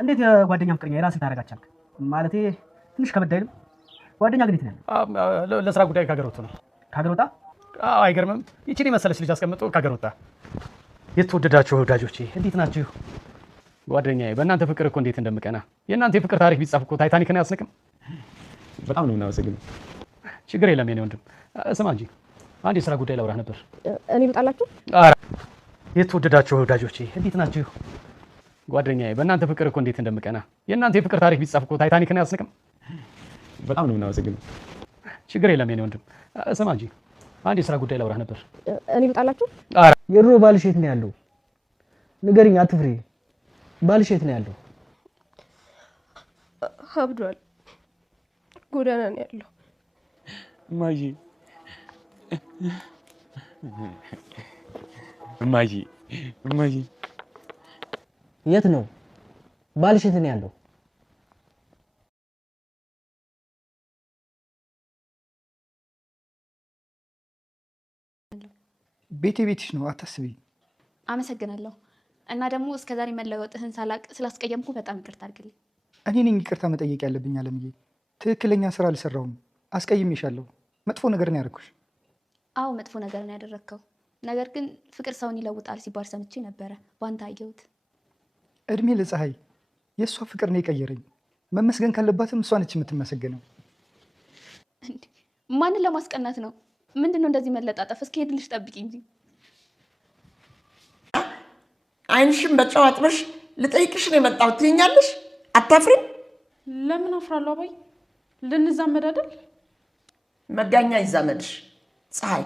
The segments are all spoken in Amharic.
እንዴት የጓደኛ ፍቅረኛ የራስህ ታረጋቻልክ? ማለቴ ትንሽ ከበድ አይልም? ጓደኛ ግን የት ነው ያለው? ለስራ ጉዳይ ከሀገር ወጥቶ ነው። ከሀገር ወጣ? አዎ አይገርምም? ይቺን የመሰለች ልጅ አስቀምጦ ከሀገር ወጣ። የተወደዳችሁ ወዳጆቼ እንዴት ናችሁ? ጓደኛዬ በእናንተ ፍቅር እኮ እንዴት እንደምቀና። የእናንተ የፍቅር ታሪክ ቢጻፍ እኮ ታይታኒክን አያስንቅም? በጣም ነው የምናመሰግነው። ችግር የለም የኔ ወንድም። ስማ እንጂ አንድ የስራ ጉዳይ ላውራህ ነበር። እኔ ልጣላችሁ? ኧረ የተወደዳችሁ ወዳጆቼ እንዴት ናችሁ? ጓደኛዬ በእናንተ ፍቅር እኮ እንዴት እንደምቀና። የእናንተ የፍቅር ታሪክ ቢጻፍ እኮ ታይታኒክን አያስንቅም? በጣም ነው የምናመሰግነው። ችግር የለም የኔ ወንድም። ስማ እንጂ አንድ የስራ ጉዳይ ላውራህ ነበር። እኔ ልጣላችሁ? ኧረ የድሮ ባልሽ የት ነው ያለው? ንገሪኝ፣ አትፍሪ። ባልሽ የት ነው ያለው? አብዷል። ጎዳና ነው ያለው። እማዬ እማዬ እማዬ የት ነው ባልሽ? የት ነው ያለው? ቤቴ ቤትሽ ነው፣ አታስቢ። አመሰግናለሁ። እና ደግሞ እስከዛሬ መለወጥህን ሳላቅ ስላስቀየምኩ በጣም ይቅርታ አድርግልኝ። እኔ ነኝ ይቅርታ መጠየቅ ያለብኝ አለምዬ። ትክክለኛ ስራ አልሰራሁም፣ አስቀይሜሻለሁ። መጥፎ ነገር ነው ያደረኩሽ። አዎ መጥፎ ነገር ነው ያደረግከው። ነገር ግን ፍቅር ሰውን ይለውጣል ሲባል ሰምቼ ነበረ፣ ባንተ አየሁት። እድሜ ለፀሐይ፣ የእሷ ፍቅር ነው የቀየረኝ። መመስገን ካለባትም እሷ ነች የምትመሰገነው። ማንን ለማስቀናት ነው? ምንድን ነው እንደዚህ መለጣጠፍ? እስኪ ሄድልሽ ጠብቂ እንጂ። አይንሽን በጨው አጥበሽ ልጠይቅሽ ነው የመጣሁት ትይኛለሽ? አታፍሪም? ለምን አፍራለሁ አባይ? ልንዛመድ አይደል? መጋኛ ይዛመድሽ። ፀሐይ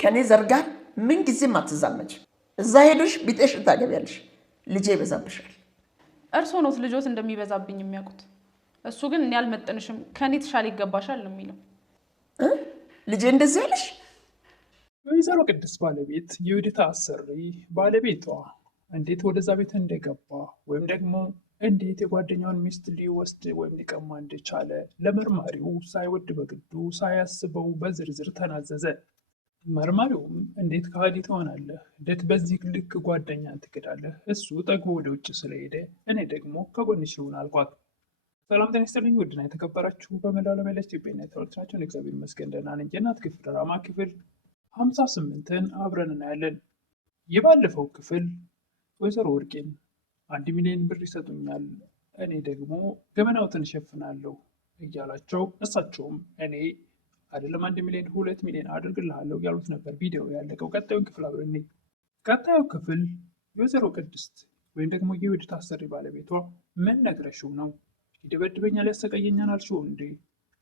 ከኔ ዘር ጋር ምን ጊዜም አትዛመጅ። እዛ ሄደሽ ቢጤሽ ታገቢያለሽ። ልጄ ይበዛብሻል። እርሶ ኖት ልጆት እንደሚበዛብኝ የሚያውቁት። እሱ ግን እኔ አልመጥንሽም፣ ከኔ ተሻለ ይገባሻል ነው የሚለው። ልጄ እንደዚህ ያለሽ? ወይዘሮ ቅድስት ባለቤት የወዲታ አሰሪ ባለቤቷ እንዴት ወደዛ ቤት እንደገባ ወይም ደግሞ እንዴት የጓደኛውን ሚስት ሊወስድ ወይም ሊቀማ እንደቻለ ለመርማሪው ሳይወድ በግዱ ሳያስበው በዝርዝር ተናዘዘ። መርማሪውም እንዴት ከሃዲ ትሆናለህ? እንዴት በዚህ ልክ ጓደኛን ትክዳለህ? እሱ ጠግቦ ወደ ውጭ ስለሄደ እኔ ደግሞ ከጎንሽ ልሁን አልኳት። ሰላም ጤና ይስጥልኝ ውድና የተከበራችሁ በመላው ዓለም ያላችሁ ኢትዮጵያውያን ተወልዳችሁን እግዚአብሔር ይመስገን ደህና ነኝ። የእናት ክፍል ድራማ ክፍል 58ን አብረን እናያለን። የባለፈው ክፍል ወይዘሮ ወርቄን 1 ሚሊዮን ብር ይሰጡኛል፣ እኔ ደግሞ ገመናዎትን እሸፍናለሁ እያላቸው እሳቸውም እኔ አይደለም 1 ሚሊዮን 2 ሚሊዮን አድርግልሃለሁ ያሉት ነበር ቪዲዮ ያለቀው። ቀጣዩን ክፍል አብረን እንይ። ቀጣዩ ክፍል የወይዘሮ ቅድስት ወይም ደግሞ የወዲት አሰሪ ባለቤቷ ምን ነግረሽው ነው? ይደበድበኛል፣ ያሰቃየኛል አልሽው እንዴ?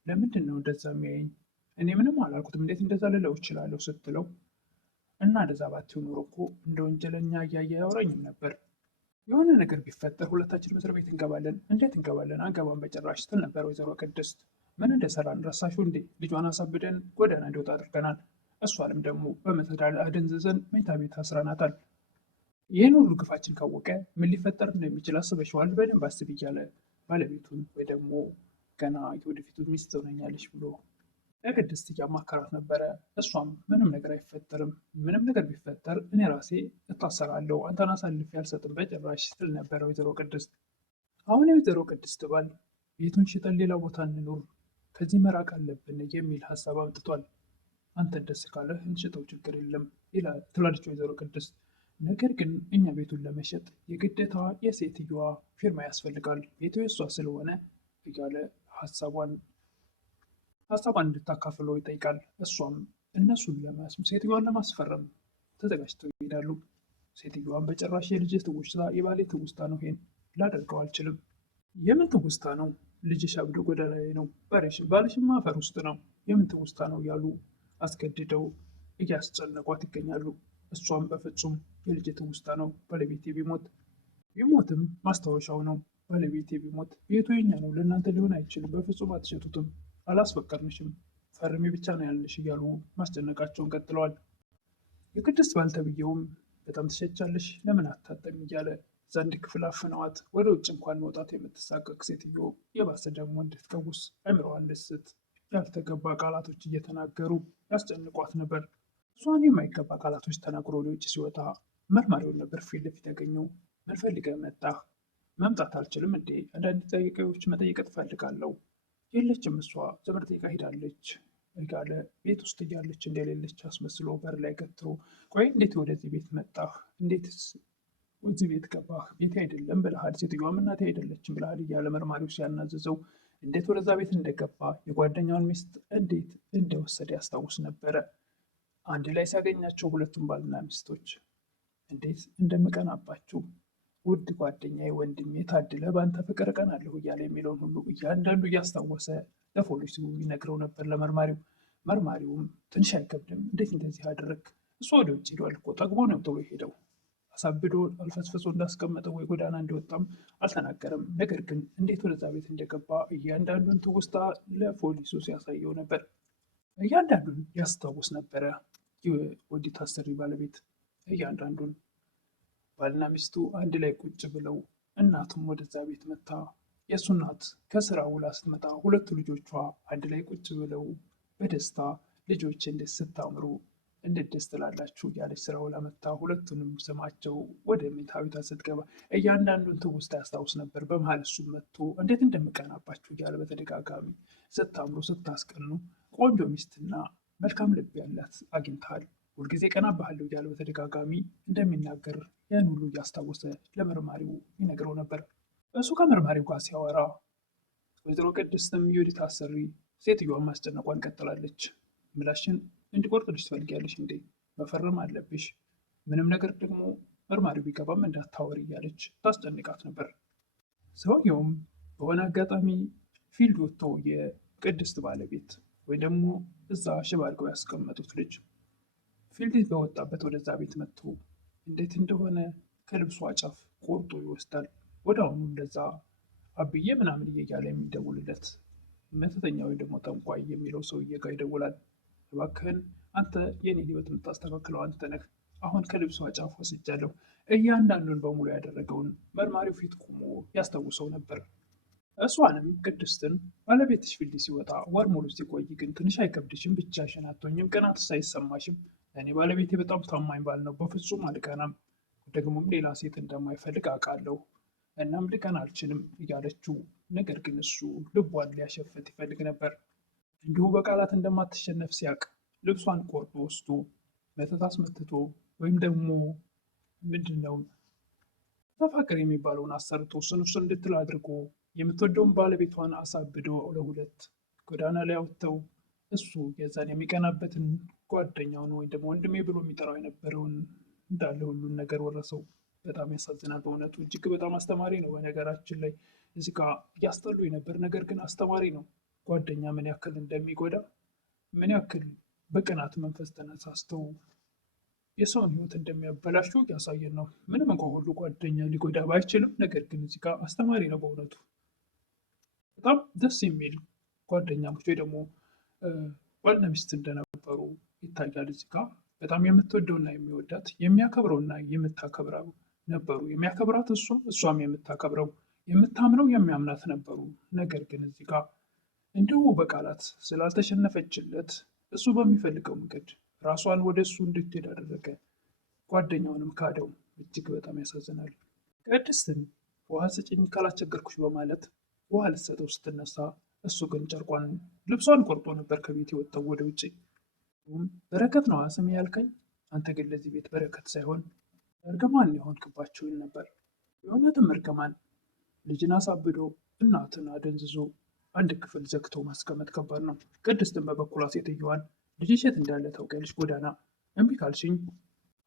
ለምንድን ነው እንደዛ የሚያየኝ? እኔ ምንም አላልኩትም፣ እንዴት እንደዛ ልለው እችላለሁ ስትለው እና እንደዛ ባትይው ኖሮ እኮ እንደ ወንጀለኛ እያየ ያወራኝም ነበር። የሆነ ነገር ቢፈጠር ሁለታችን እስር ቤት እንገባለን። እንዴት እንገባለን? አንገባም በጭራሽ ስትል ነበር ወይዘሮ ቅድስት። ምን እንደሰራን ረሳሽው እንዴ? ልጇን አሳብደን ጎዳና እንዲወጣ አድርገናል። እሷንም ደግሞ በመተዳል አደንዝዘን መኝታ ቤት አስረናታል። ይህን ሁሉ ግፋችን ካወቀ ምን ሊፈጠር እንደሚችል አስበሽዋል? በደንብ አስብ እያለ ባለቤቱን ወይ ደግሞ ገና የወደፊቱ ሚስት ትሆነኛለች ብሎ ለቅድስት እያማከራት ነበረ። እሷም ምንም ነገር አይፈጠርም፣ ምንም ነገር ቢፈጠር እኔ ራሴ እታሰራለሁ፣ አንተን አሳልፌ አልሰጥም በጭራሽ ስትል ነበረ ወይዘሮ ቅድስት። አሁን የወይዘሮ ቅድስት ባል ቤቱን ሽጠን ሌላ ቦታ እንኑር፣ ከዚህ መራቅ አለብን የሚል ሀሳብ አምጥቷል። አንተን ደስ ካለህ እንሽጠው፣ ችግር የለም ትላለች ወይዘሮ ቅድስት። ነገር ግን እኛ ቤቱን ለመሸጥ የግዴታ የሴትዮዋ ፊርማ ያስፈልጋል፣ ቤቱ የእሷ ስለሆነ እያለ ሀሳቧን እንድታካፍለው ይጠይቃል። እሷም እነሱን ሴትዮዋን ለማስፈረም ተዘጋጅተው ይሄዳሉ። ሴትዮዋን በጭራሽ የልጅ ትውስታ የባሌ ትውስታ ነው፣ ይሄን ላደርገው አልችልም። የምን ትውስታ ነው? ልጅሽ አብዶ ጎዳና ላይ ነው፣ ባልሽማ አፈር ውስጥ ነው፣ የምን ትውስታ ነው እያሉ አስገድደው እያስጨነቋት ይገኛሉ። እሷም በፍጹም የልጅ ትውስታ ነው፣ ባለቤቴ ቢሞትም ማስታወሻው ነው፣ ባለቤቴ ቢሞት ቤቱ የኛ ነው፣ ለእናንተ ሊሆን አይችልም፣ በፍጹም አትሸጡትም፣ አላስፈቀድንሽም፣ ፈርሜ ብቻ ነው ያለሽ እያሉ ማስጨነቃቸውን ቀጥለዋል። የቅድስት ባልተብየውም በጣም ትሸቻለሽ፣ ለምን አታጠም እያለ ዘንድ ክፍል አፍነዋት ወደ ውጭ እንኳን መውጣት የምትሳቀቅ ሴትዮ የባሰ ደግሞ እንድትቀውስ አእምሮዋን ልስት ያልተገባ ቃላቶች እየተናገሩ ያስጨንቋት ነበር። እሷን የማይገባ ቃላቶች ተናግሮ ወደ ውጭ ሲወጣ መርማሪውን ነበር ፊት ለፊት ያገኘው። ምን ፈልገህ መጣህ? መምጣት አልችልም እንዴ? አንዳንድ ጥያቄዎች መጠየቅ ትፈልጋለሁ። የለችም እሷ ትምህርት ቤት ሄዳለች እያለ ቤት ውስጥ እያለች እንደሌለች አስመስሎ በር ላይ ገትሮ፣ ቆይ እንዴት ወደዚህ ቤት መጣህ? እንዴትስ ወደዚህ ቤት ገባህ? ቤቴ አይደለም ብለሃል፣ ሴትዮዋም እናቴ አይደለችም ብለሃል እያለ መርማሪው ሲያናዝዘው እንዴት ወደዛ ቤት እንደገባ የጓደኛውን ሚስት እንዴት እንደወሰደ ያስታውስ ነበረ። አንድ ላይ ሲያገኛቸው ሁለቱም ባልና ሚስቶች እንዴት እንደምቀናባችሁ ውድ ጓደኛዬ፣ ወንድሜ ታድለ በአንተ ፍቅር እቀናለሁ እያለ የሚለውን ሁሉ እያንዳንዱ እያስታወሰ ለፖሊሱ ይነግረው ነበር ለመርማሪው። መርማሪውም ትንሽ አይከብድም? እንዴት እንደዚህ አደረግ? እሱ ወደ ውጭ ሄዷል እኮ ጠግቦ ነው ጥሎ ሄደው። አሳብዶ አልፈስፍሶ እንዳስቀመጠው ወይ ጎዳና እንደወጣም አልተናገረም። ነገር ግን እንዴት ወደዛ ቤት እንደገባ እያንዳንዱን ትውስታ ለፖሊሱ ሲያሳየው ነበር። እያንዳንዱን ያስታውስ ነበረ። የኦዲት አሰሪ ባለቤት እያንዳንዱን ባልና ሚስቱ አንድ ላይ ቁጭ ብለው እናቱም ወደዛ ቤት መታ የእሱ እናት ከስራ ውላ ስትመጣ ሁለቱ ልጆቿ አንድ ላይ ቁጭ ብለው በደስታ ልጆች እንዴት ስታምሩ እንዴት ደስ ትላላችሁ እያለች ስራ ውላ መታ ሁለቱንም ስማቸው ወደ መኝታ ቤቷ ስትገባ እያንዳንዱን ትውስታ ያስታውስ ነበር። በመሀል እሱም መጥቶ እንዴት እንደምቀናባችሁ እያለ በተደጋጋሚ ስታምሩ ስታስቀኑ ቆንጆ ሚስትና መልካም ልብ ያላት አግኝተሃል፣ ሁልጊዜ ቀናብሃለሁ እያለ በተደጋጋሚ እንደሚናገር ያን ሁሉ እያስታወሰ ለመርማሪው ይነግረው ነበር። እሱ ከመርማሪው ጋር ሲያወራ ወይዘሮ ቅድስትም የወዲት አሰሪ ሴትዮዋን ማስጨነቋን ቀጥላለች። ምላሽን እንዲቆርጥልሽ ትፈልጊያለሽ እንዴ? መፈረም አለብሽ። ምንም ነገር ደግሞ መርማሪው ቢገባም እንዳታወሪ እያለች ታስጨንቃት ነበር። ሰውየውም በሆነ አጋጣሚ ፊልድ ወጥቶ የቅድስት ባለቤት ወይ ደግሞ እዛ ሽባ አድርገው ያስቀመጡት ልጅ ፊልድ በወጣበት ወደዛ ቤት መጥቶ እንዴት እንደሆነ ከልብሷ ጫፍ ቆርጦ ይወስዳል። ወደ አሁኑ እንደዛ አብዬ ምናምን እያለ የሚደውልለት መተተኛ ወይ ደግሞ ጠንቋይ የሚለው ሰውዬ ጋር ይደውላል። እባክህን አንተ የኔ ህይወት የምታስተካክለው አንተ ነህ። አሁን ከልብሷ ጫፍ ወስጃለሁ። እያንዳንዱን በሙሉ ያደረገውን መርማሪው ፊት ቆሞ ያስታውሰው ነበር። እሷንም ቅድስትን ባለቤትሽ ፊልድ ሲወጣ ወር ሙሉ ሲቆይ ግን ትንሽ አይከብድሽም? ብቻሽን አትሆኝም? ቅናትስ አይሰማሽም? እኔ ባለቤቴ በጣም ታማኝ ባል ነው፣ በፍጹም አልቀናም። ደግሞም ሌላ ሴት እንደማይፈልግ አውቃለሁ። እናም ልቀና አልችልም እያለችው፣ ነገር ግን እሱ ልቧን ሊያሸፍት ይፈልግ ነበር። እንዲሁ በቃላት እንደማትሸነፍ ሲያውቅ ልብሷን ቆርጦ ወስዶ መተት አስመትቶ ወይም ደግሞ ምንድነው ተፋቅር የሚባለውን አሰርቶ እሱን እንድትል አድርጎ የምትወደውን ባለቤቷን አሳብዶ ለሁለት ጎዳና ላይ አውጥተው እሱ የዛን የሚቀናበትን ጓደኛውን ወይም ደግሞ ወንድሜ ብሎ የሚጠራው የነበረውን እንዳለ ሁሉን ነገር ወረሰው። በጣም ያሳዝናል በእውነቱ እጅግ በጣም አስተማሪ ነው። በነገራችን ላይ እዚህ ጋ እያስጠሉ የነበር ነገር ግን አስተማሪ ነው። ጓደኛ ምን ያክል እንደሚጎዳ ምን ያክል በቅናት መንፈስ ተነሳስተው የሰውን ሕይወት እንደሚያበላሹ ያሳየን ነው። ምንም እንኳ ሁሉ ጓደኛ ሊጎዳ ባይችልም ነገር ግን እዚህ ጋ አስተማሪ ነው በእውነቱ። በጣም ደስ የሚል ጓደኛሞች ወይ ደግሞ ባልና ሚስት እንደነበሩ ይታያል። እዚህ ጋ በጣም የምትወደውና የሚወዳት የሚያከብረውና የምታከብረው ነበሩ። የሚያከብራት እሷም የምታከብረው የምታምነው የሚያምናት ነበሩ። ነገር ግን እዚህ ጋ እንዲሁ በቃላት ስላልተሸነፈችለት እሱ በሚፈልገው መንገድ ራሷን ወደ እሱ እንድትሄድ አደረገ። ጓደኛውንም ካደው። እጅግ በጣም ያሳዝናል። ቅድስትን ውሃ ስጭኝ ካላስቸገርኩሽ በማለት ውሃ ልትሰጠው ስትነሳ እሱ ግን ጨርቋን ልብሷን ቆርጦ ነበር ከቤት የወጣው ወደ ውጭ። በረከት ነው ስም ያልከኝ፣ አንተ ግን ለዚህ ቤት በረከት ሳይሆን እርግማን የሆንክባቸው ይል ነበር። የእውነትም እርግማን ልጅን አሳብዶ እናትን አደንዝዞ አንድ ክፍል ዘግቶ ማስቀመጥ ከባድ ነው። ቅድስትን በበኩሏ ሴትዮዋን ልጅሽ የት እንዳለ ታውቂያለሽ? ጎዳና እምቢ ካልሽኝ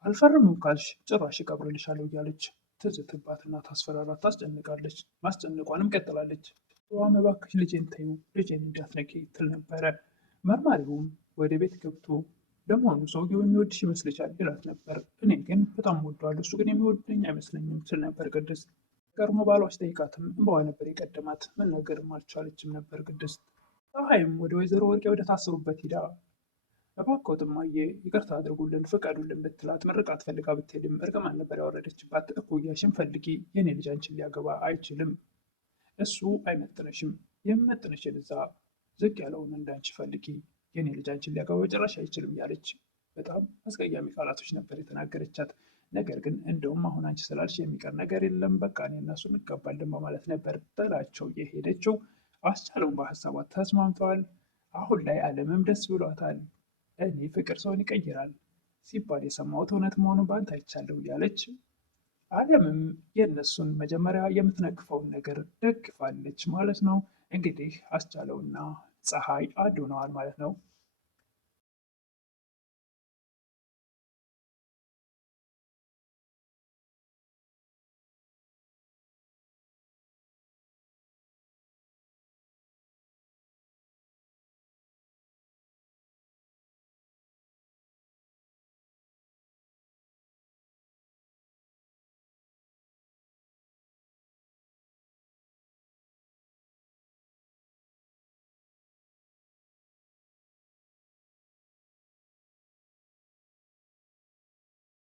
አልፈርምም ካልሽ ጭራሽ እቀብርልሻለሁ እያለች ትዝትባትና ታስፈራራት፣ ታስጨንቃለች። ማስጨነቋንም ቀጥላለች። እባክሽ ልጄን ተይው፣ ልጄን እንዳትነኪ ትል ነበረ። መርማሪውም ወደ ቤት ገብቶ ለመሆኑ ሰውየው የሚወድሽ ይመስልሻል ይላት ነበር። እኔ ግን በጣም ወደዋለሁ፣ እሱ ግን የሚወደኝ አይመስለኝም ትል ነበር ቅድስት። ቀድሞ ባሏ ሲጠይቃትም እንባዋ ነበር የቀደማት፣ መናገርም አልቻለችም ነበር ቅድስት። ፀሐይም ወደ ወይዘሮ ወርቄ ወደ ታሰሩበት ሂዳ እባክዎት እማዬ ይቅርታ አድርጉልን ፍቀዱልን ብትላት ምርቃት ፈልጋ ብትሄድም እርግማን ነበር ያወረደችባት። እኩያሽን ፈልጊ፣ የኔ ልጅ አንቺን ሊያገባ አይችልም፣ እሱ አይመጥነሽም፣ የሚመጥነሽን እዛ ዝቅ ያለውን እንዳንቺ ፈልጊ፣ የኔ ልጅ አንቺን ሊያገባ በጭራሽ አይችልም ያለች በጣም አስቀያሚ ቃላቶች ነበር የተናገረቻት። ነገር ግን እንደውም አሁን አንቺ ስላልሽ የሚቀር ነገር የለም፣ በቃ እኔ እነሱ እንጋባለን በማለት ነበር ጥላቸው የሄደችው። አስቻለውም በሀሳቧ ተስማምተዋል። አሁን ላይ አለምም ደስ ብሏታል። እኔ ፍቅር ሰውን ይቀይራል ሲባል የሰማሁት እውነት መሆኑን በአንተ አይቻለሁ እያለች አለምም የእነሱን መጀመሪያ የምትነቅፈውን ነገር ደግፋለች ማለት ነው። እንግዲህ አስቻለውና ፀሐይ አንድ ሆነዋል ማለት ነው።